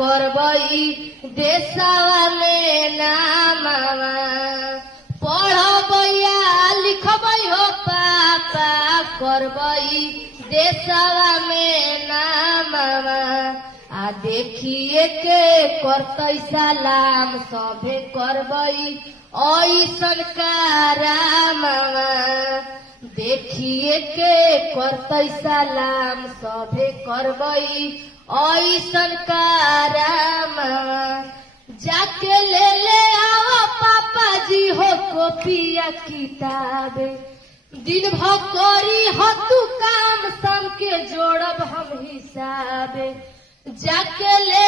करबई देशवा में नामवा पढ़बैया लिखबई हो पापा करबई देशवा में नामवा आ देखिए के करतई सलाम सभे करबई ऐसन कारामवा देखिए के करतई सलाम सभे करबई ऐसन कारामवा जाके ले आओ पापा जी हो कॉपिया किताबे दिन भर करी हो तू काम शाम के जोड़ब हम हिसाबे जाके ले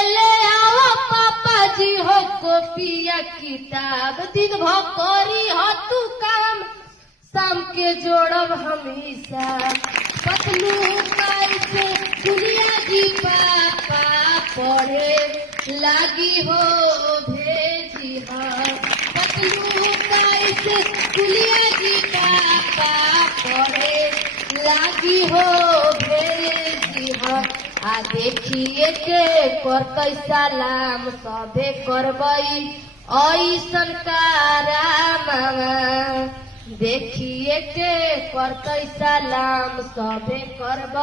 आओ पापा जी हो कॉपिया किताब दिन भर करी हो तू काम शाम के जोड़ब हम हिसाब पतलू कैसे दुनिया की पापा पढ़े लागी हो भेजी पतलू कैसे दुनिया की पापा पढ़े लागी हो भेजी आ देखिए के करतई सलाम सभे करबई ऐसन कारामवा देखिए के करतई सलाम सभे करबई।